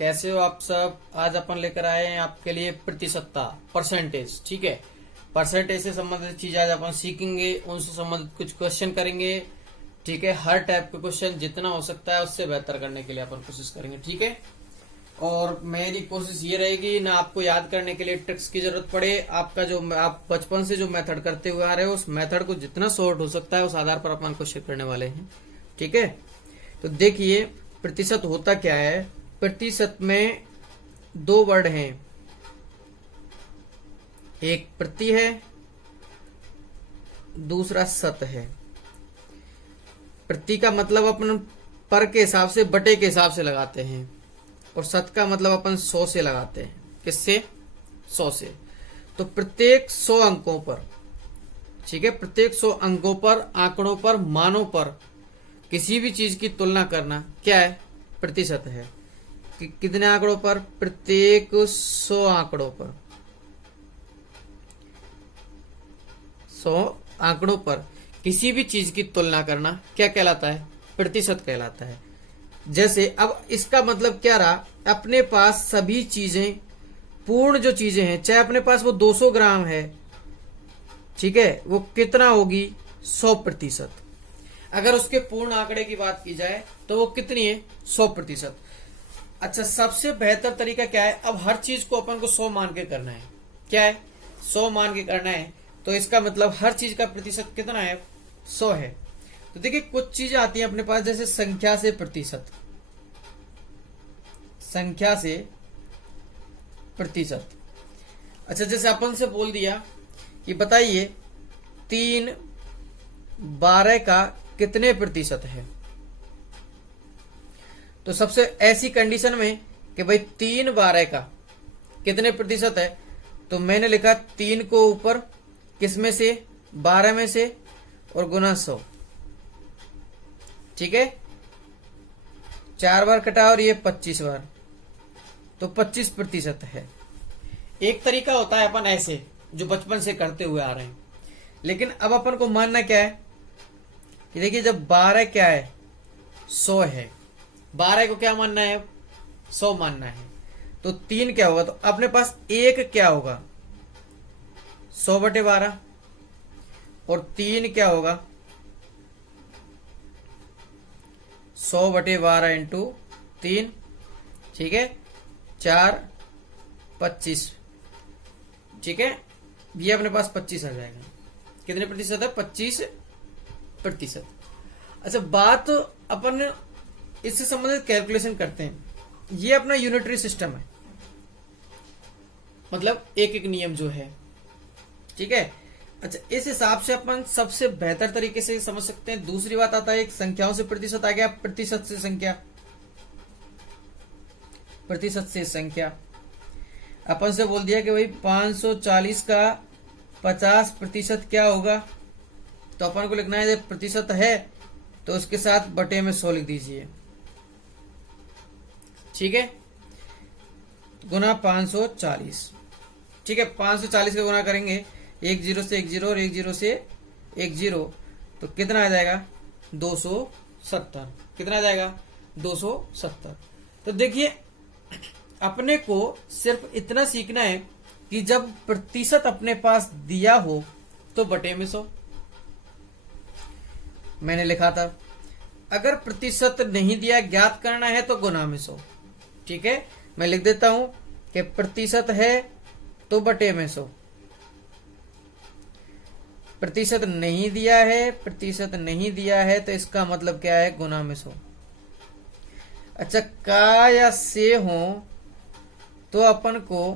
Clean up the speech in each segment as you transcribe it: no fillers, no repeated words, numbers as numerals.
कैसे हो आप सब। आज अपन लेकर आए हैं आपके लिए प्रतिशतता, परसेंटेज। ठीक है, परसेंटेज से संबंधित चीज आज अपन सीखेंगे, उनसे संबंधित कुछ क्वेश्चन करेंगे। ठीक है, हर टाइप के क्वेश्चन जितना हो सकता है उससे बेहतर करने के लिए अपन कोशिश करेंगे। ठीक है, और मेरी कोशिश ये रहेगी ना आपको याद करने के लिए ट्रिक्स की जरूरत पड़े। आपका जो आप बचपन से जो मेथड करते हुए आ रहे हो उस मेथड को जितना शॉर्ट हो सकता है उस आधार पर अपन क्वेश्चन करने वाले हैं। ठीक है, तो देखिए प्रतिशत होता क्या है। प्रतिशत में दो वर्ड हैं, एक प्रति है, दूसरा शत है। प्रति का मतलब अपन पर के हिसाब से, बटे के हिसाब से लगाते हैं, और शत का मतलब अपन 100 से लगाते हैं। किससे? 100 से। तो प्रत्येक 100 अंकों पर, ठीक है, प्रत्येक 100 अंकों पर, आंकड़ों पर, मानों पर किसी भी चीज की तुलना करना क्या है? प्रतिशत है। कितने आंकड़ों पर? प्रत्येक 100 आंकड़ों पर, 100 आंकड़ों पर किसी भी चीज की तुलना करना क्या कहलाता है? प्रतिशत कहलाता है। जैसे अब इसका मतलब क्या रहा, अपने पास सभी चीजें, पूर्ण जो चीजें हैं, चाहे अपने पास वो 200 ग्राम है, ठीक है, वो कितना होगी? 100%। अगर उसके पूर्ण आंकड़े की बात की जाए तो वो कितनी है? 100%। अच्छा, सबसे बेहतर तरीका क्या है? अब हर चीज को अपन को 100 मान के करना है। क्या है? 100 मान के करना है। तो इसका मतलब हर चीज का प्रतिशत कितना है? 100 है। तो देखिए कुछ चीजें आती हैं अपने पास, जैसे संख्या से प्रतिशत, संख्या से प्रतिशत। अच्छा, जैसे अपन से बोल दिया कि बताइए 3 12 का कितने प्रतिशत है। तो सबसे ऐसी कंडीशन में कि भाई 3 12 का कितने प्रतिशत है, तो मैंने लिखा 3 को ऊपर किस में से? 12 में से, और गुना 100। ठीक है, 4 बार कटा और ये 25 बार, तो 25% है। एक तरीका होता है अपन ऐसे, जो बचपन से करते हुए आ रहे हैं। लेकिन अब अपन को मानना क्या है कि देखिए जब 12 क्या है? 100 है। 12 को क्या मानना है? 100 मानना है। तो 3 क्या होगा? तो अपने पास 1 क्या होगा? 100/12। और 3 क्या होगा? 100/12 इंटू 3। ठीक है, 4 25। ठीक है, ये अपने पास 25 आ जाएगा। कितने प्रतिशत है? 25%। अच्छा, बात अपन इससे संबंधित कैलकुलेशन करते हैं। ये अपना यूनिटरी सिस्टम है, मतलब एक एक नियम जो है। ठीक है, अच्छा, इस हिसाब से अपन सबसे बेहतर तरीके से समझ सकते हैं। दूसरी बात आता है, एक संख्याओं से प्रतिशत आ गया, प्रतिशत से संख्या। प्रतिशत से संख्या अपन से बोल दिया कि भाई 540 का 50% क्या होगा, तो अपन को लिखना है जब प्रतिशत है तो उसके साथ बटे में 100 लिख दीजिए। ठीक है, गुना 540। ठीक है, 540 का गुना करेंगे, 1 0 से 1 0 और 1 0 से 1 0, तो कितना आ जाएगा? 270। कितना आ जाएगा? 270। तो देखिए अपने को सिर्फ इतना सीखना है कि जब प्रतिशत अपने पास दिया हो तो बटे में 100 मैंने लिखा था। अगर प्रतिशत नहीं दिया, ज्ञात करना है, तो गुना में 100। ठीक है, मैं लिख देता हूं कि प्रतिशत है तो बटे में 100। प्रतिशत नहीं दिया है, प्रतिशत नहीं दिया है, तो इसका मतलब क्या है? गुना में 100। अच्छा, का या से हो तो अपन को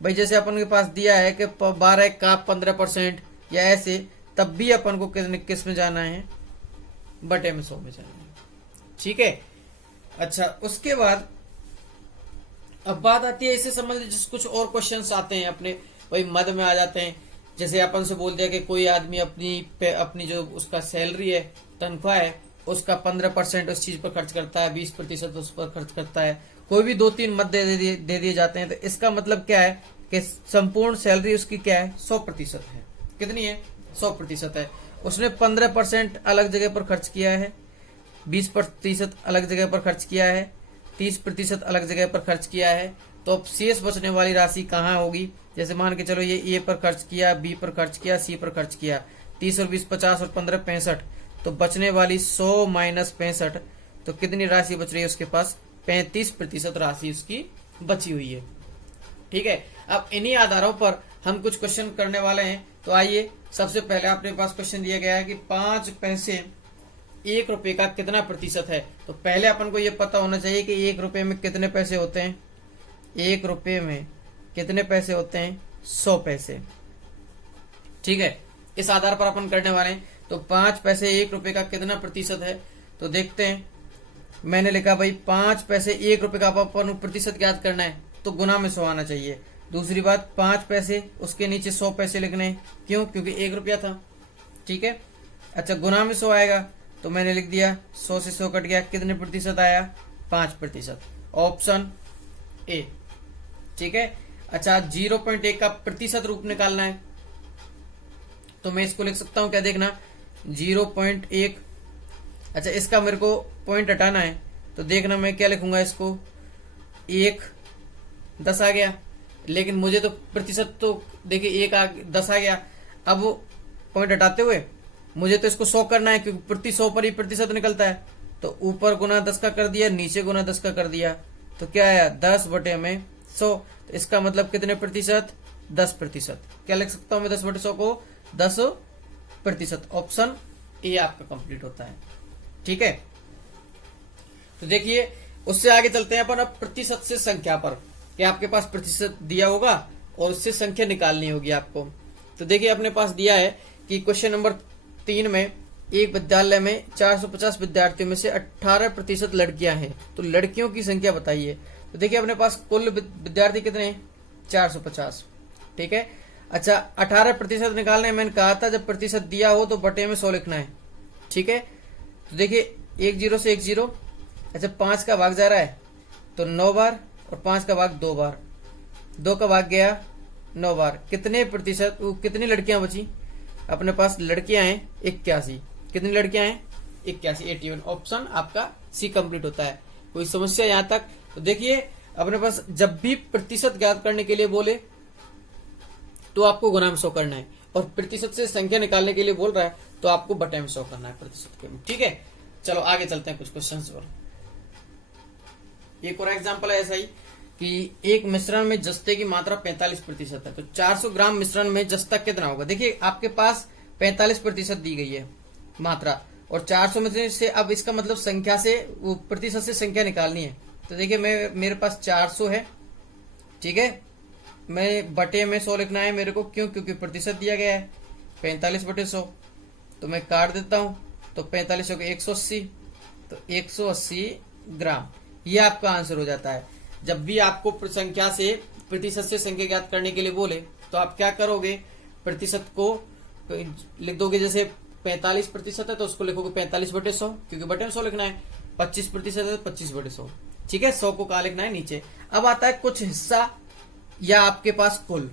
भाई जैसे अपन के पास दिया है कि 12 का 15% या ऐसे, तब भी अपन को किस में जाना है? बटे में 100 में जाना है। ठीक है, अच्छा, उसके बाद अब बात आती है इससे संबंधित कुछ और क्वेश्चंस आते हैं अपने, भाई मद में आ जाते हैं। जैसे अपन से बोल दिया कि कोई आदमी अपनी जो उसका सैलरी है, तनख्वाह है, उसका 15% उस चीज पर खर्च करता है, 20% उस पर खर्च करता है। कोई भी 2-3 मद दे दिए जाते हैं, तो इसका मतलब क्या है कि संपूर्ण सैलरी उसकी क्या है? 100% है। कितनी है? 100% है। उसने 15% अलग जगह पर खर्च किया है, 20% अलग जगह पर खर्च किया है, 30% अलग जगह पर खर्च किया है। तो अब शेष बचने वाली राशि कहाँ होगी? जैसे मान के चलो ये ए पर खर्च किया, बी पर खर्च किया, सी पर खर्च किया। 30 और 20 50 और 15 65। तो बचने वाली 100 माइनस 65, तो कितनी राशि बच रही है उसके पास? 35% राशि उसकी बची हुई है। ठीक है, अब इन्हीं आधारों पर हम कुछ क्वेश्चन करने वाले हैं। तो आइए, सबसे पहले अपने पास क्वेश्चन दिया गया है कि 5 पैसे 1 रुपए का कितना प्रतिशत है। तो पहले अपन को यह पता होना चाहिए कि 1 रुपए में कितने पैसे होते हैं। 1 रुपए में कितने पैसे होते हैं? 100 पैसे। ठीक है, इस आधार पर अपन करने वाले हैं। तो 5 पैसे 1 रुपए का कितना प्रतिशत है? तो देखते हैं। मैंने लिखा भाई 5 पैसे 1 रुपए का अपन प्रतिशत ज्ञात करना है, तो गुना में 100 आना चाहिए। दूसरी बात, 5 पैसे उसके नीचे 100 पैसे लिखने हैं। क्यों? क्योंकि 1 रुपया था। ठीक है, अच्छा, गुना में 100 आएगा, तो मैंने लिख दिया 100 से 100 कट गया, कितने प्रतिशत आया? 5%। Option A. ठीक है, अच्छा, 0.1 का प्रतिशत रूप निकालना है, तो मैं इसको लिख सकता हूं, क्या देखना? 0.1। अच्छा, इसका मेरे को पॉइंट हटाना है, तो देखना मैं क्या लिखूंगा इसको? 1 10 आ गया, लेकिन मुझे तो प्रतिशत तो देखिए 1 10 आ गया। अब पॉइंट हटाते हुए मुझे तो इसको 100 करना है, क्योंकि प्रति 100 पर ही प्रतिशत निकलता है। तो ऊपर गुना 10 का कर दिया, नीचे गुना 10 का कर दिया, तो क्या आया? 10 बटे में 100। तो इसका मतलब कितने प्रतिशत? 10%। क्या लिख सकता हूं मैं 10 बटे 100 को? 10%। ऑप्शन ए आपका कंप्लीट होता है। ठीक है, तो देखिए, उससे आगे चलते हैं अपन अब प्रतिशत से संख्या पर, कि आपके पास प्रतिशत दिया होगा और उससे संख्या निकालनी होगी आपको। तो देखिए, अपने पास दिया है कि क्वेश्चन नंबर 3 में एक विद्यालय में 450 विद्यार्थियों में से 18% लड़कियां हैं, तो लड़कियों की संख्या बताइए। तो देखिए, अपने पास कुल विद्यार्थी कितने हैं? 450। ठीक है, अच्छा, 18% निकालने मैंने कहा था, जब प्रतिशत दिया हो तो बटे में 100 लिखना है। ठीक है, तो देखिए 1 0 से 1 0। अच्छा, 5 का भाग जा रहा है तो 9 बार, और 5 का भाग 2 बार, 2 का भाग गया 9 बार। कितने प्रतिशत, कितनी लड़कियां बची? अपने पास लड़कियां हैं 81। कितनी लड़कियां हैं? 81, 81। ऑप्शन आपका सी कंप्लीट होता है। कोई समस्या यहां तक? तो देखिए, अपने पास जब भी प्रतिशत ज्ञात करने के लिए बोले तो आपको गुना में 100 करना है, और प्रतिशत से संख्या निकालने के लिए बोल रहा है तो आपको बटे में 100 करना है प्रतिशत के। ठीक है, चलो आगे चलते हैं कुछ क्वेश्चन पर। एक और एग्जांपल है ऐसा ही कि एक मिश्रण में जस्ते की मात्रा 45% है, तो 400 ग्राम मिश्रण में जस्ता कितना होगा? देखिए, आपके पास 45% दी गई है मात्रा, और 400 में से अब इसका मतलब संख्या से, वो प्रतिशत से संख्या निकालनी है। तो देखिए, मेरे पास 400 है। ठीक है, मैं बटे में 100 लिखना है मेरे को। क्यों? क्योंकि प्रतिशत दिया गया है 45 बटे 100। तो मैं काट देता हूं, तो 45 हो गया 180, तो 180 ग्राम। ये आपका आंसर हो जाता है। जब भी आपको संख्या से, प्रतिशत से संख्या ज्ञात करने के लिए बोले तो आप क्या करोगे? प्रतिशत को लिख दोगे, जैसे 45% है तो उसको लिखोगे 45 बटे 100, क्योंकि बटे में 100 लिखना है। 25% है तो 25 बटे 100। ठीक है, 100 को कहा लिखना है? नीचे। अब आता है कुछ हिस्सा या आपके पास कुल।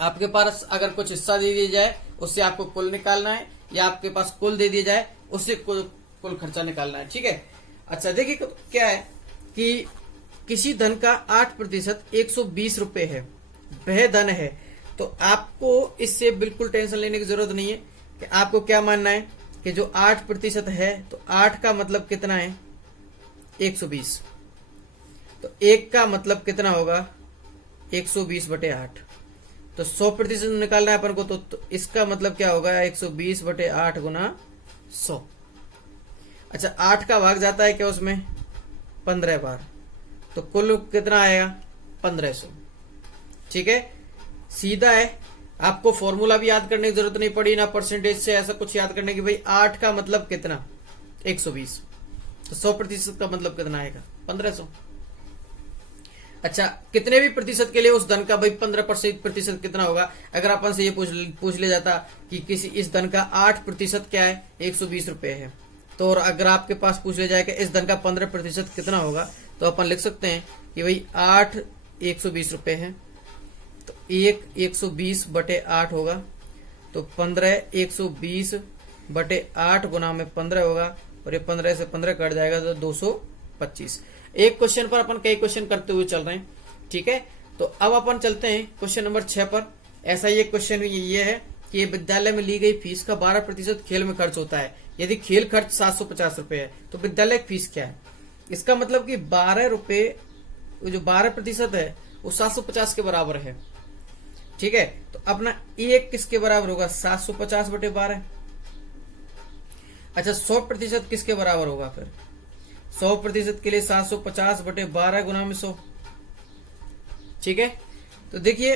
आपके पास अगर कुछ हिस्सा दे दिया जाए उससे आपको कुल निकालना है, या आपके पास कुल दे दिया जाए उससे कुल खर्चा निकालना है। ठीक है, अच्छा, देखिए क्या है कि किसी धन का 8% 120 रुपए है, वह धन है। तो आपको इससे बिल्कुल टेंशन लेने की जरूरत नहीं है कि आपको क्या मानना है कि जो 8% है, तो 8 का मतलब कितना है? 120। तो 1 का मतलब कितना होगा? 120 बटे 8। तो 100% निकालना है अपन को, तो इसका मतलब क्या होगा? 120 बटे 8 गुना 100। अच्छा, 8 का भाग जाता है क्या उसमें? 15 बार, तो कुल कितना आएगा? 1500। ठीक है, सीधा है। आपको फॉर्मूला भी याद करने की जरूरत नहीं पड़ी, ना परसेंटेज से ऐसा कुछ याद करने की। भाई 8 का मतलब कितना? 120। तो 100% का मतलब कितना आएगा? 1500। अच्छा, कितने भी प्रतिशत के लिए उस धन का भाई 15% कितना होगा? अगर अपन से ये पूछ ले जाता कि किसी इस धन का 8% क्या है? 120 रुपए है, तो और अगर आपके पास पूछ ले जाए कि इस धन का 15% कितना होगा, तो अपन लिख सकते हैं कि भाई 8 120 रुपए है, तो 120 बटे 8 होगा, तो 15 120 बटे 8 गुना में 15 होगा, और ये 15 से 15 कट जाएगा तो 200 25। एक क्वेश्चन पर अपन कई क्वेश्चन करते हुए चल रहे हैं, ठीक है। तो अब अपन चलते हैं क्वेश्चन नंबर 6 पर। ऐसा ये क्वेश्चन ये है कि विद्यालय में ली गई फीस का 12% खेल में खर्च होता है। यदि खेल खर्च 750 रुपए है तो विद्यालय की फीस क्या है। इसका मतलब कि 12 रुपए, जो 12% है वो 750 के बराबर है, ठीक है। तो अपना एक किसके बराबर होगा, 750/12। अच्छा 100% किसके बराबर होगा, फिर 100% के लिए 750/12 गुना में 100, ठीक है। तो देखिए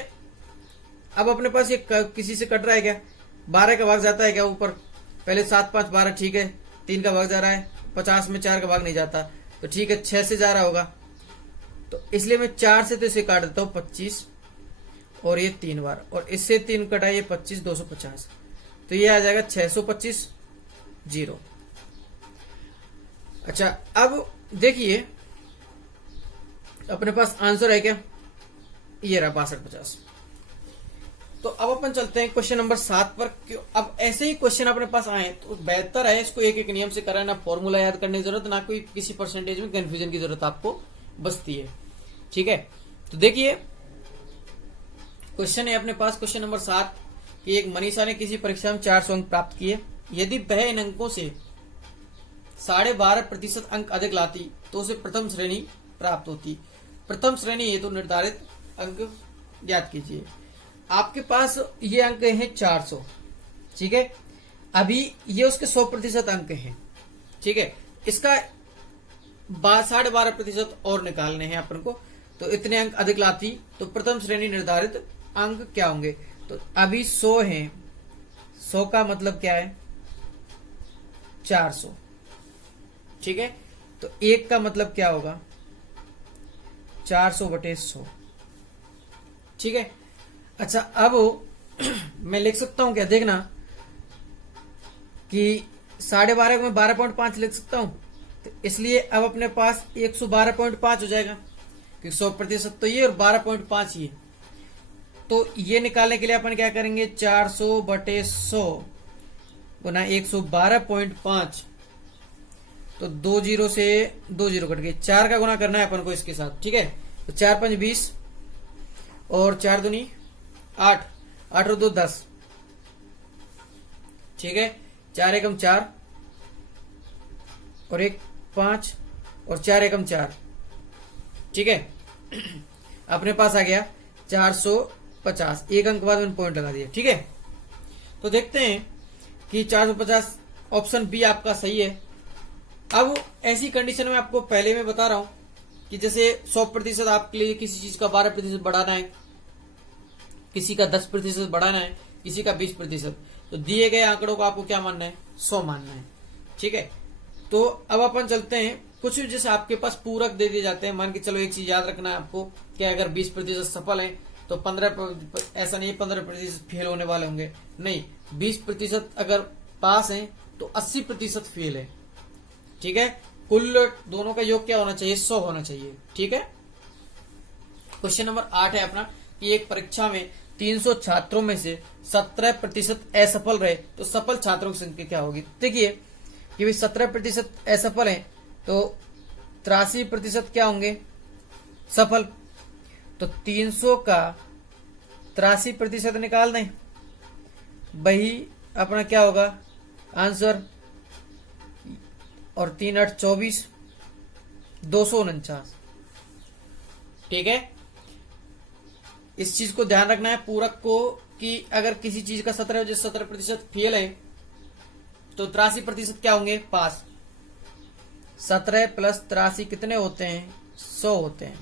अब अपने पास ये किसी से कट रहा है क्या, 12 का भाग जाता है क्या ऊपर, पहले 7 5 12, ठीक है। 3 का भाग जा रहा है, 50 में 4 का भाग नहीं जाता, तो ठीक है 6 से जा रहा होगा, तो इसलिए मैं 4 से तो इसे काट देता हूं 25, और ये 3 बार, और इससे 3 कटाइए 25, 250, तो ये आ जाएगा 625 0। अच्छा अब देखिए अपने पास आंसर है क्या, ये रहा 6250। तो अब अपन चलते हैं क्वेश्चन नंबर 7 पर। क्यों अब ऐसे ही क्वेश्चन अपने पास आए तो बेहतर है इसको एक एक नियम से कराना, ना फॉर्मूला याद करने की जरूरत, ना कोई किसी परसेंटेज में कंफ्यूजन की जरूरत आपको बचती है, ठीक है। तो देखिए क्वेश्चन है अपने पास क्वेश्चन नंबर 7 कि एक मनीषा ने किसी परीक्षा में 400 अंक प्राप्त किए। यदि वह इन अंकों से 12.5% अंक अधिक लाती तो उसे प्रथम श्रेणी प्राप्त होती। प्रथम श्रेणी है तो निर्धारित अंक याद कीजिए। आपके पास ये अंक हैं 400, ठीक है। अभी ये उसके 100% अंक हैं, ठीक है। इसका 12.5% और निकालने हैं अपन को, तो इतने अंक अधिक लाती तो प्रथम श्रेणी निर्धारित अंक क्या होंगे। तो अभी 100 हैं, 100 का मतलब क्या है 400, ठीक है। तो 1 का मतलब क्या होगा 400/100, ठीक है। अच्छा अब मैं लिख सकता हूं क्या, देखना कि 12.5 को मैं 12.5 लिख सकता हूं, तो इसलिए अब अपने पास 112.5 हो जाएगा, क्योंकि 100% तो ये और 12.5 ये। तो ये निकालने के लिए अपन क्या करेंगे, 400/100 गुना 112.5, तो 2 0 से 2 0 कट गए, 4 का गुना करना है अपन को इसके साथ, ठीक है। तो 4 5 20 और 4 दूनी 8, 8 और 2 10, ठीक है। 4 एकम 4 और 1 5 और 4 एकम 4, ठीक है। अपने पास आ गया 450, एक अंक बाद मैंने पॉइंट लगा दिया, ठीक है। तो देखते हैं कि 450 ऑप्शन बी आपका सही है। अब ऐसी कंडीशन में आपको पहले मैं बता रहा हूं कि जैसे 100% आपके लिए किसी चीज का 12% बढ़ाना है, किसी का 10% बढ़ाना है, किसी का 20%, तो दिए गए आंकड़ों को आपको क्या मानना है 100 मानना है, ठीक है। तो अब अपन चलते हैं कुछ जैसे आपके पास पूरक दे दिए जाते हैं। मान के चलो एक चीज याद रखना है आपको कि अगर 20% सफल है तो 15, ऐसा नहीं 15% फेल होने वाले होंगे, नहीं 20% अगर पास है तो 80% फेल है, ठीक है। कुल दोनों का योग क्या होना चाहिए 100 होना चाहिए, ठीक है। क्वेश्चन नंबर 8 है अपना कि एक परीक्षा में 300 छात्रों में से 17% असफल रहे तो सफल छात्रों की संख्या क्या होगी। देखिए कि 17% असफल है तो 83% क्या होंगे सफल, तो 300 का 83% निकाल दें, वही अपना क्या होगा आंसर, और 3 8 24, 249, ठीक है। इस चीज को ध्यान रखना है पूरक को कि अगर किसी चीज का 17% फेल है तो 83% क्या होंगे पास। 17 प्लस 83 कितने होते हैं 100 होते हैं।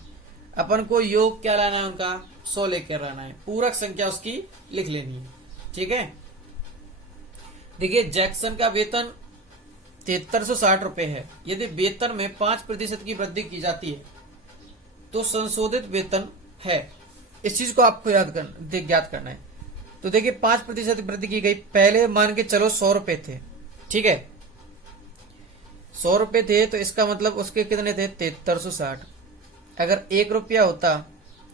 अपन को योग क्या लाना है उनका 100 लेकर आना है, पूरक संख्या उसकी लिख लेनी है, ठीक है। देखिए जैक्सन का वेतन 7360 रुपए है। यदि वेतन में 5% की वृद्धि की जाती है तो संशोधित वेतन है। इस चीज को आपको ज्ञात करना है। तो देखिए 5% वृद्धि की गई, पहले मान के चलो 100 रुपए थे, ठीक है। 100 रुपए थे तो इसका मतलब उसके कितने थे 7360। अगर 1 रुपया होता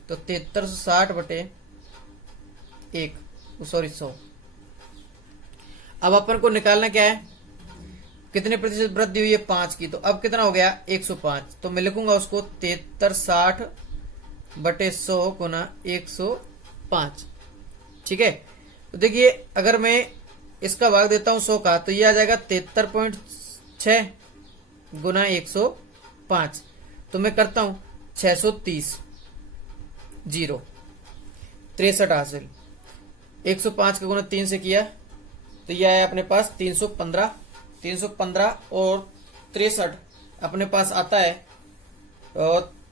तो 7360/1, सॉरी 100। अब अपन को निकालना क्या है कितने प्रतिशत वृद्धि हुई है 5 की, तो अब कितना हो गया 105। तो मैं लिखूंगा उसको 7360/100 गुना 105। ठीक है, तो देखिए अगर मैं इसका भाग देता हूं 100 का तो ये आ जाएगा 73.6 गुना 105। तो मैं करता हूं 630 0 63 हासिल। 105 का गुना 3 से किया तो यह आया अपने पास 315। 315 और 63 अपने पास आता है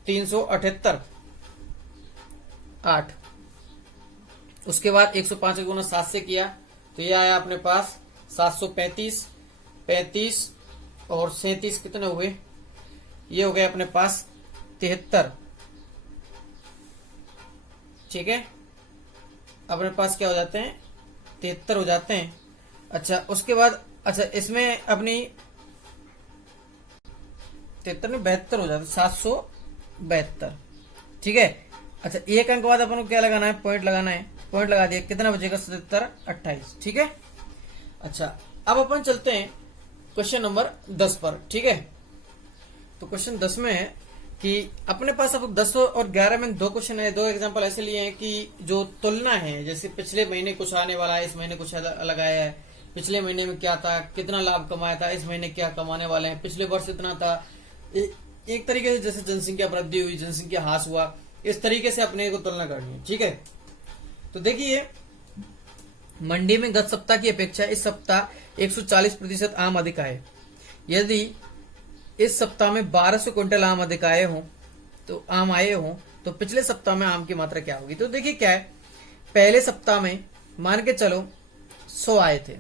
378 8। उसके बाद 105 का गुना 7 से किया तो यह आया अपने पास 735। 35 और 37 कितने हुए, ये हो गए अपने पास 73। ठीक है, अपने पास क्या हो जाते हैं 73 हो जाते हैं। अच्छा उसके बाद अच्छा इसमें अपनी 73 में 72 हो जाते 772। ठीक है, अच्छा एक अंक बाद अपन को क्या लगाना है, पॉइंट लगाना है। पॉइंट लगा दिया, कितना बचेगा 77 28। ठीक है, अच्छा अब अपन चलते हैं क्वेश्चन नंबर 10 पर। ठीक है, तो क्वेश्चन 10 में है कि अपने पास अब 10 और 11 में दो क्वेश्चन है, दो एग्जांपल ऐसे लिए हैं कि जो तुलना है, जैसे पिछले महीने कुछ आने वाला है, इस महीने कुछ अलग आया है, पिछले महीने में क्या था, कितना लाभ कमाया था, इस महीने क्या कमाने वाले हैं, पिछले वर्ष इतना था। एक तरीके से जैसे जनसंख्या वृद्धि हुई, जनसंख्या ह्रास हुआ, इस तरीके से अपने को तुलना करनी है। ठीक है, तो देखिए मंडी में गत सप्ताह की अपेक्षा इस सप्ताह 140% आम अधिक आए। यदि इस सप्ताह में 1200 क्विंटल आम अधिक आए हों तो पिछले सप्ताह में आम की मात्रा क्या होगी। तो देखिए क्या है, पहले सप्ताह में मान के चलो 100 आए थे।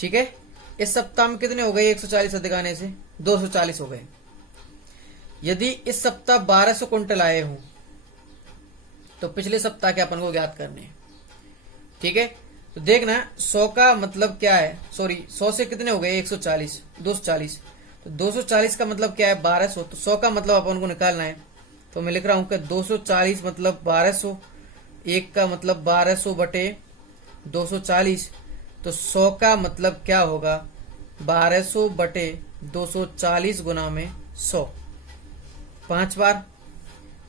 ठीक है, इस सप्ताह में कितने हो गए 140 अधिक आने से 240 हो गए। यदि इस सप्ताह 1200 क्विंटल आए हों तो पिछले सप्ताह के अपन को ज्ञात करने हैं। ठीक है, तो देखना 100 का मतलब क्या है, सॉरी 100 से कितने हो गए 140 240, तो 240 का मतलब क्या है 1200। तो 100 का मतलब अपन को निकालना है, तो मैं लिख रहा हूं कि 240 मतलब 1200, एक का मतलब 1200 बटे 240। तो 100 का मतलब क्या होगा 1200 बटे 240 गुना में 100 5 बार,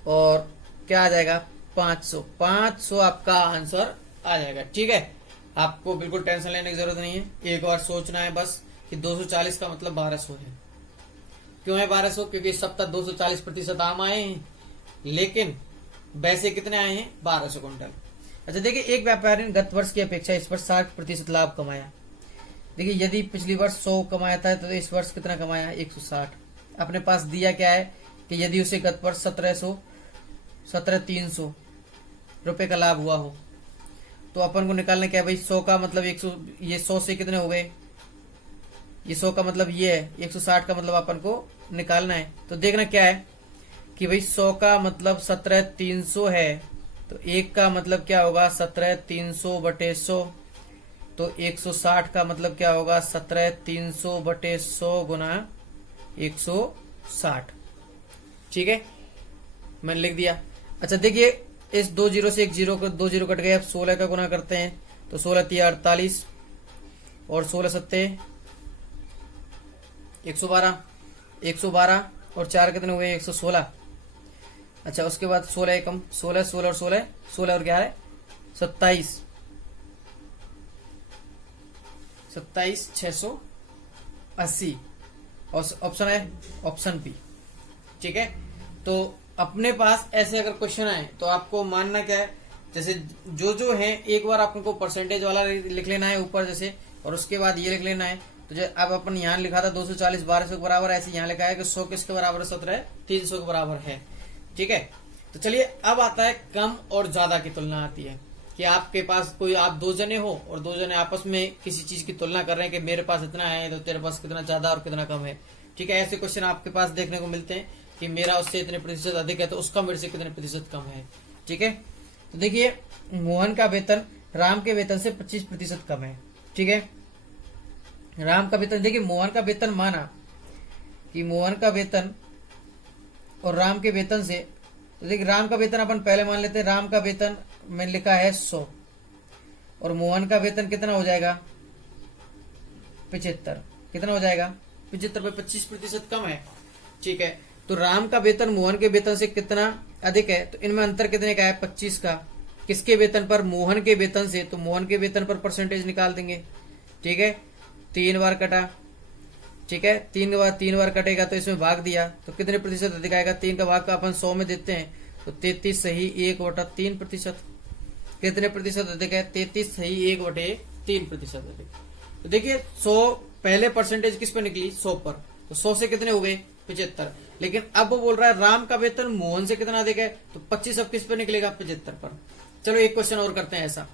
और क्या आ जाएगा 500। 500 आपका आंसर आ जाएगा। ठीक है, आपको बिल्कुल टेंशन लेने की जरूरत नहीं है, एक बार सोचना है बस कि 240 का मतलब 1200 है। क्यों है 1200, क्योंकि इस सप्ताह 240% आम आए हैं, लेकिन वैसे कितने आए हैं 1200 क्विंटल। अच्छा देखिए, एक व्यापारी ने गत वर्ष की अपेक्षा इस वर्ष 60% लाभ कमाया। देखिए यदि पिछली वर्ष 100 कमाया था तो इस वर्ष कितना कमाया 160। अपने पास दिया क्या है कि यदि उसे गत वर्ष 17,300 रुपए का लाभ हुआ हो तो अपन को निकालना क्या है भाई, 100 का मतलब 100, ये 100 से कितने हो गए, ये 100 का मतलब ये है, 160 का मतलब अपन को निकालना है। तो देखना क्या है कि भाई 100 का मतलब 17,300 है, तो एक का मतलब क्या होगा 17,300 बटे 100, तो 160 का मतलब क्या होगा 17,300 बटे 100 गुना 160। ठीक है, मैंने लिख दिया। अच्छा देखिए, इस 2 जीरो से 1 जीरो को 2 जीरो कट गए। अब 16 का गुना करते हैं तो 16 तिया 48 और 16 सत्ते 112, 112 और 4 कितने हुए 116। अच्छा उसके बाद 16 एकम 16 16 और 16 16 और क्या है 27 680 और ऑप्शन है ऑप्शन बी। ठीक है, तो अपने पास ऐसे अगर क्वेश्चन आए तो आपको मानना क्या है, जैसे जो है एक बार आपको परसेंटेज वाला लिख लेना है ऊपर जैसे, और उसके बाद ये लिख लेना है। तो अब अपन यहाँ लिखा था 240 1200 के बराबर, ऐसे यहाँ लिखा है कि 100 किसके बराबर है 17,300 के बराबर है। ठीक है, तो चलिए अब आता है कम और ज्यादा की तुलना आती है कि आपके पास कोई आप 2 जने हो और 2 जने आपस में किसी चीज की तुलना कर रहे हैं कि मेरे पास इतना है तो तेरे पास कितना ज्यादा और कितना कम है। ठीक है, ऐसे क्वेश्चन आपके पास देखने को मिलते हैं कि मेरा उससे इतने प्रतिशत अधिक है तो उसका मेरे से कितने प्रतिशत कम है। ठीक है, तो देखिए मोहन का वेतन राम के वेतन से 25% कम है। ठीक है, राम का वेतन, देखिए मोहन का वेतन माना कि मोहन का वेतन और राम के वेतन से, तो देखिए राम का वेतन अपन पहले मान लेते हैं, राम का वेतन मैंने लिखा है 100 और मोहन का वेतन कितना हो जाएगा 75। कितना हो जाएगा 75 पे 25% कम है। ठीक है, तो राम का वेतन मोहन के वेतन से कितना अधिक है, तो इनमें अंतर कितने का है 25 का। किसके वेतन पर, मोहन के वेतन से, तो मोहन के वेतन पर परसेंटेज निकाल देंगे। ठीक है, 3 बार कटा। ठीक है, 3 बार कटेगा तो इसमें भाग दिया तो कितने प्रतिशत अधिक आएगा, 3 का भाग का अपन 100 में देते हैं तो 33 सही 1/3%। कितने प्रतिशत अधिक है, 33 सही 1/3% अधिक। तो देखिए 100 पहले परसेंटेज किस पे निकली 100 पर, तो 100 से कितने हो गए 75। लेकिन अब वो बोल रहा है राम का वेतन मोहन से कितना अधिक है, तो 25 अब किस पे निकलेगा 75 पर। चलो एक क्वेश्चन और करते हैं, ऐसा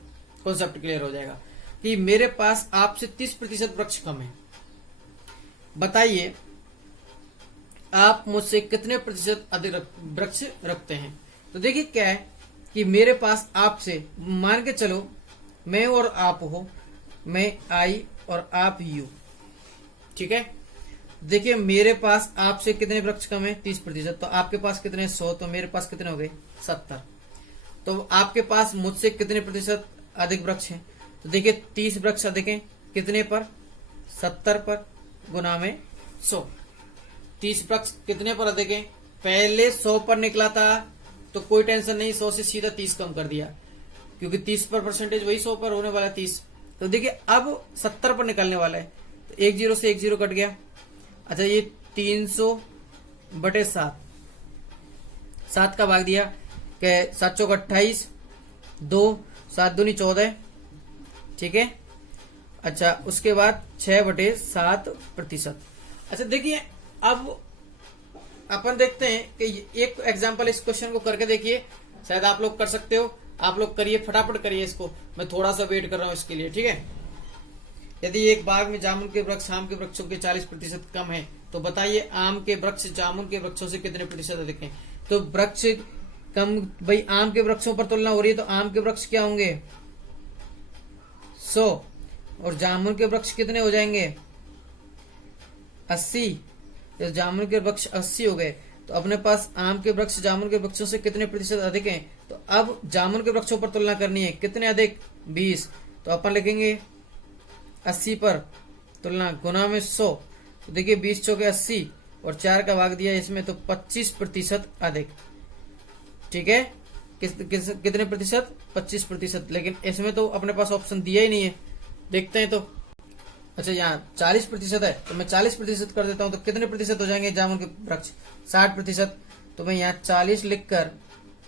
कॉन्सेप्ट क्लियर हो जाएगा कि मेरे पास आपसे 30% वृक्ष कम है, बताइए आप मुझसे कितने प्रतिशत अधिक वृक्ष रखते हैं। तो देखिए क्या है कि मेरे पास आपसे, मान के चलो मैं और आप हो, मैं आई और आप यू। ठीक है, देखिए मेरे पास आपसे कितने वृक्ष कम है 30%, तो आपके पास कितने 100, तो मेरे पास कितने हो गए 70। तो आपके पास मुझसे कितने प्रतिशत अधिक वृक्ष हैं, तो देखिए 30 वृक्ष अधिक हैं कितने पर 70 पर गुना में 100। 30 वृक्ष कितने पर अधिक है, पहले 100 पर निकला था तो कोई टेंशन नहीं, 100 से सीधा 30 कम कर दिया क्योंकि 30 पर परसेंटेज वही 100 पर होने वाला है 30। तो देखिए अब 70 पर निकलने वाला है, तो 1 0 से 1 0 कट गया। अच्छा ये 300/7, 7 का भाग दिया, 7 चौक 28, 2 7 दूनी 14। ठीक है, अच्छा उसके बाद 6/7%। अच्छा देखिए अब अपन देखते हैं कि एक एग्जांपल इस क्वेश्चन को करके देखिए, शायद आप लोग कर सकते हो। आप लोग करिए, फटाफट करिए इसको, मैं थोड़ा सा वेट कर रहा हूं इसके लिए। ठीक है, यदि एक बाग में जामुन के वृक्ष आम के वृक्षों के 40% कम है, तो बताइए आम के वृक्ष जामुन के वृक्षों से कितने प्रतिशत अधिक हैं। तो वृक्ष कम, भाई आम के वृक्षों पर तुलना हो रही है तो आम के वृक्ष क्या होंगे 100 और जामुन के वृक्ष कितने हो जाएंगे 80। तो जामुन के वृक्ष 80 हो गए, तो अपने पास आम के वृक्ष जामुन के वृक्षों से कितने प्रतिशत अधिक हैं। तो अब जामुन के वृक्षों पर तुलना करनी है, कितने अधिक 20, तो अपन लिखेंगे 80 पर तुलना गुना में 100। तो देखिए 20 चौके 80 और 4 का भाग दिया इसमें, तो 25% अधिक। ठीक है, कितने प्रतिशत 25%, लेकिन इसमें तो अपने पास ऑप्शन दिया ही नहीं है, देखते हैं तो। अच्छा यहाँ 40% है तो मैं 40% कर देता हूं, तो कितने प्रतिशत हो जाएंगे जामुन के वृक्ष 60%। तो मैं यहाँ 40 लिखकर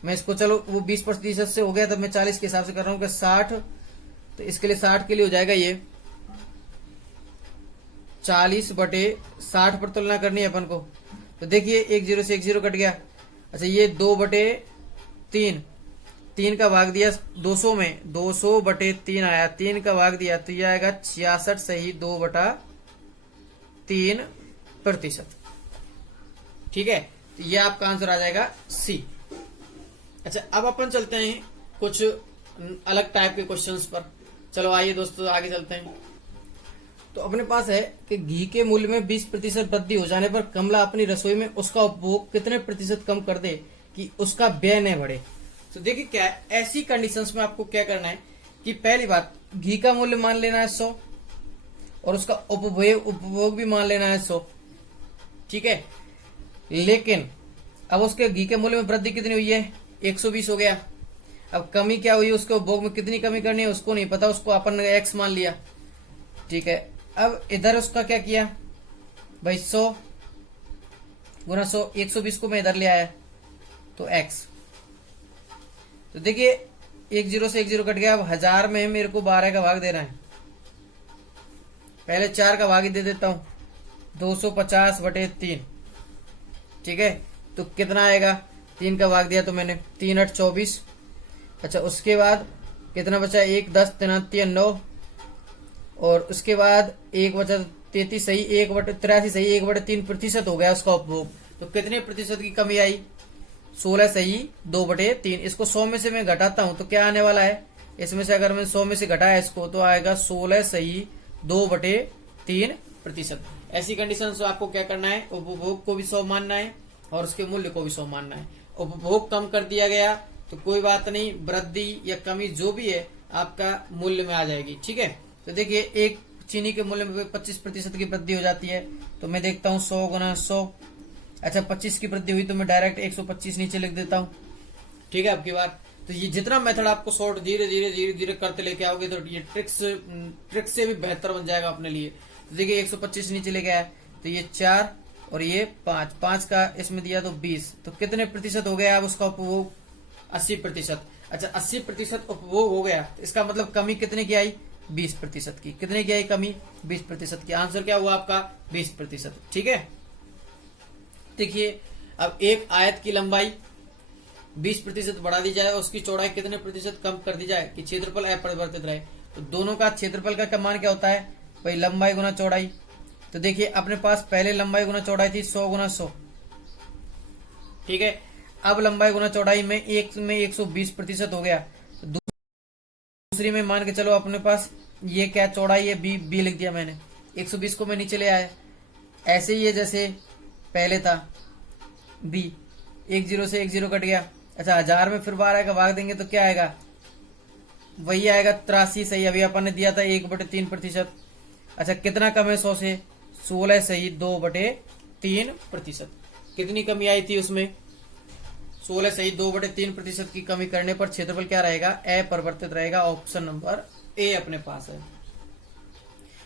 मैं इसको, चलो वो 20% से हो गया, तब मैं 40 के हिसाब से कर रहा हूँ कि 60, तो इसके लिए 60 के लिए हो जाएगा ये 40/60 पर तुलना करनी है अपन को। तो देखिए 1 0 से 1 0 कट गया। अच्छा ये 2/3, 3 का भाग दिया 200 में, 200/3 आया, 3 का भाग दिया तो ये आएगा 66 सही 2/3%। ठीक है, तो ये आपका आंसर आ जाएगा सी। अच्छा अब अपन चलते हैं कुछ अलग टाइप के क्वेश्चंस पर। चलो आइए दोस्तों आगे चलते हैं। तो अपने पास है कि घी के मूल्य में 20% वृद्धि हो जाने पर कमला अपनी रसोई में उसका उपभोग कितने प्रतिशत कम कर दे कि उसका व्यय न बढ़े। तो देखिए क्या है, ऐसी कंडीशंस में आपको क्या करना है कि पहली बात घी का मूल्य मान लेना है 100 और उसका उपभोग भी मान लेना है 100। ठीक है, लेकिन अब उसके घी के मूल्य में वृद्धि कितनी हुई है 120 हो गया। अब कमी क्या हुई, उसके उपभोग में कितनी कमी करनी है उसको नहीं पता, उसको अपन ने x मान लिया। ठीक है, अब इधर उसका क्या किया भाई 100 गुना 100, 120 को मैं इधर ले आया तो x। तो देखिए 1 0 से 1 0 कट गया। अब 1000 में मेरे को 12 का भाग देना है, पहले 4 का भाग ही दे देता हूं 250/3। ठीक है, तो कितना आएगा, 3 का भाग दिया तो मैंने 3 8 24। अच्छा उसके बाद कितना बचा, 1 10 3 9 और उसके बाद 1 बचा 33 सही 1/83 सही 1/3% हो गया उसका उपभोग। तो कितने प्रतिशत की कमी आई 16 सही 2/3। इसको 100 में से मैं घटाता हूं तो क्या आने वाला है, इसमें से अगर मैं 100 में से घटाया इसको तो आएगा 16 सही 2/3%। ऐसी कंडीशन से आपको क्या करना है, उपभोग को भी 100 मानना है और उसके मूल्य को भी 100 मानना है। उपभोग कम कर दिया गया तो कोई बात नहीं, वृद्धि या कमी जो भी है आपका मूल्य में आ जाएगी। ठीक है, तो देखिए एक चीनी के मूल्य में 25% की वृद्धि हो जाती है। तो मैं देखता हूँ 100 गुना 100। अच्छा 25 की वृद्धि हुई तो मैं डायरेक्ट 125 नीचे लिख देता हूँ। ठीक है, अब की बार तो ये जितना मेथड आपको शॉर्ट धीरे धीरे करते लेके आओगे तो ये ट्रिक से भी बेहतर बन जाएगा अपने लिए। तो देखिए 125 नीचे लेके आया तो ये 4 और ये 5 का इसमें दिया तो 20, तो कितने प्रतिशत हो गया अब उसका उपभोग? 80%। अच्छा 80% उपभोग हो गया तो इसका मतलब कमी कितने की आई? 20% की। कितने की आई कमी? 20% की। आंसर क्या हुआ आपका? 20%। ठीक है, देखिए अब एक आयत की लंबाई 20% बढ़ा दी जाए और उसकी चौड़ाई कितने प्रतिशत कम कर दी जाए कि क्षेत्रफल अपरिवर्तित रहे। तो दोनों का क्षेत्रफल का मान क्या होता है भाई? लंबाई गुना चौड़ाई। तो देखिए अपने पास पहले लंबाई गुना चौड़ाई थी 100 गुना 100। ठीक है, अब लंबाई गुना चौड़ाई में 120% हो गया। तो दूसरी में मान के चलो अपने पास ये क्या चौड़ाई है? बी लिख दिया मैंने। 120 को मैं नीचे ले आया। ऐसे ही है जैसे पहले था बी, 10 से 10 कट गया। अच्छा 1000 में फिर 12 का भाग देंगे तो क्या आएगा? वही आएगा 83। सही, अभी अपन ने दिया था 1/3%। अच्छा कितना कम है 100 से? 16 सही, 2/3%। कितनी कमी आई थी उसमें? 16 सही, 2/3% की कमी करने पर क्षेत्रफल क्या रहेगा? अपरिवर्तित रहेगा। ऑप्शन नंबर ए अपने पास है।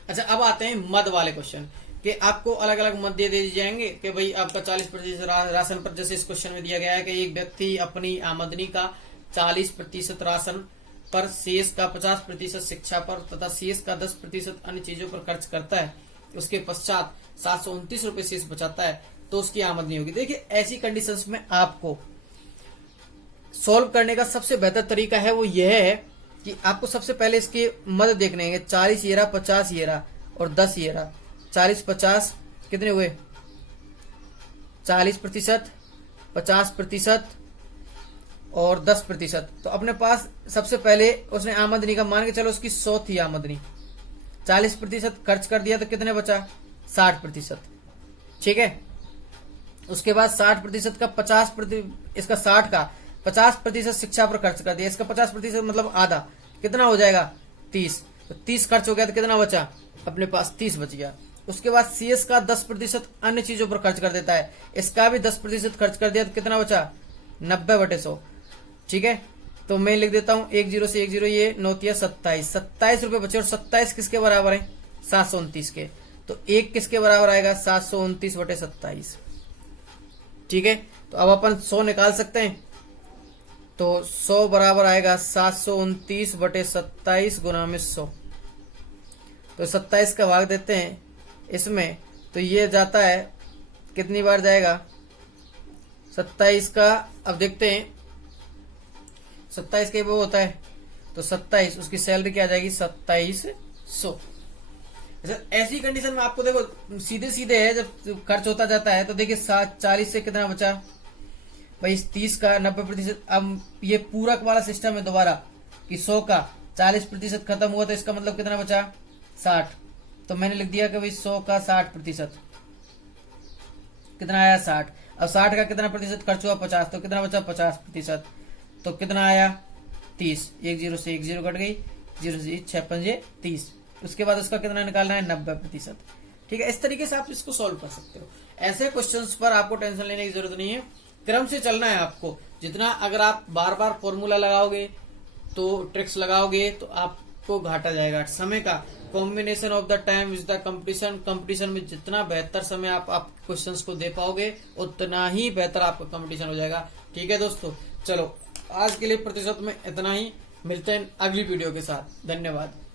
अच्छा अब आते हैं मद वाले क्वेश्चन कि आपको अलग अलग मद दे दिए जाएंगे कि भाई आपका 40% राशन पर, जैसे इस क्वेश्चन में दिया गया है कि एक व्यक्ति अपनी आमदनी का 40% राशन पर, शेष का 50% शिक्षा पर तथा शेष का 10% अन्य चीजों पर खर्च करता है, उसके पश्चात 729 रुपए शेष बचाता है, तो उसकी आमदनी होगी। देखिए ऐसी कंडीशंस में आपको सॉल्व करने का सबसे बेहतर तरीका है वो यह है कि आपको सबसे पहले इसके मद देखने हैं। 40 येरा, 50 येरा और 10 येरा। 40 50 कितने हुए? 40%, 50% और 10%। तो अपने पास सबसे पहले उसने आमदनी का मान के चलो उसकी 100 थी आमदनी, 40% खर्च कर दिया तो कितने बचा? 60%। ठीक है, उसके बाद 60% का 50%, इसका 60 का 50% शिक्षा पर खर्च कर दिया। इसका 50% मतलब आधा, कितना हो जाएगा? 30। तो 30 खर्च हो गया तो कितना बचा? अपने पास 30 बच गया। उसके बाद सीएस का 10% अन्य चीजों पर खर्च कर देता है, इसका भी 10% खर्च कर दिया तो कितना बचा? 90/100। ठीक है, तो मैं लिख देता हूं 10 से 10, ये 9 27, 27 रुपए बचे। और 27 किसके बराबर है? 729 के। तो एक किसके बराबर आएगा? 729/27। ठीक है, तो अब अपन 100 निकाल सकते हैं। तो 100 बराबर आएगा 729/27 गुना में 100। तो 27 का भाग देते हैं इसमें, तो ये जाता है कितनी बार जाएगा? 27 का अब देखते हैं, 27 का वो होता है तो 27, उसकी सैलरी क्या आ जाएगी? 2700। ऐसी कंडीशन में आपको देखो सीधे है, जब खर्च होता जाता है तो देखिए 40 से कितना बचा भाई? 30 का 90%। अब ये पूरक वाला सिस्टम है दोबारा कि 100 का 40% खत्म हुआ तो इसका मतलब कितना बचा? 60। तो मैंने लिख दिया कि भाई 100 का 60%। कितना आया? 60। अब 60 का कितना प्रतिशत खर्च हुआ? 50। तो कितना बचा? 50%। तो कितना आया? 30। 10 से 10 कट गई, 0 से 6 5 30। उसके बाद उसका कितना निकालना है? 90%। ठीक है, इस तरीके से आप इसको सॉल्व कर सकते हो। ऐसे क्वेश्चंस पर आपको टेंशन लेने की जरूरत नहीं है, क्रम से चलना है आपको। जितना अगर आप बार बार फॉर्मूला लगाओगे तो ट्रिक्स लगाओगे तो आपको घाटा जाएगा। समय का combination of the time is the competition में जितना बेहतर समय आप क्वेश्चंस को दे पाओगे उतना ही बेहतर आपका कंपटीशन हो जाएगा। ठीक है दोस्तों, चलो आज के लिए प्रतिशत में इतना ही। मिलते हैं अगली वीडियो के साथ। धन्यवाद।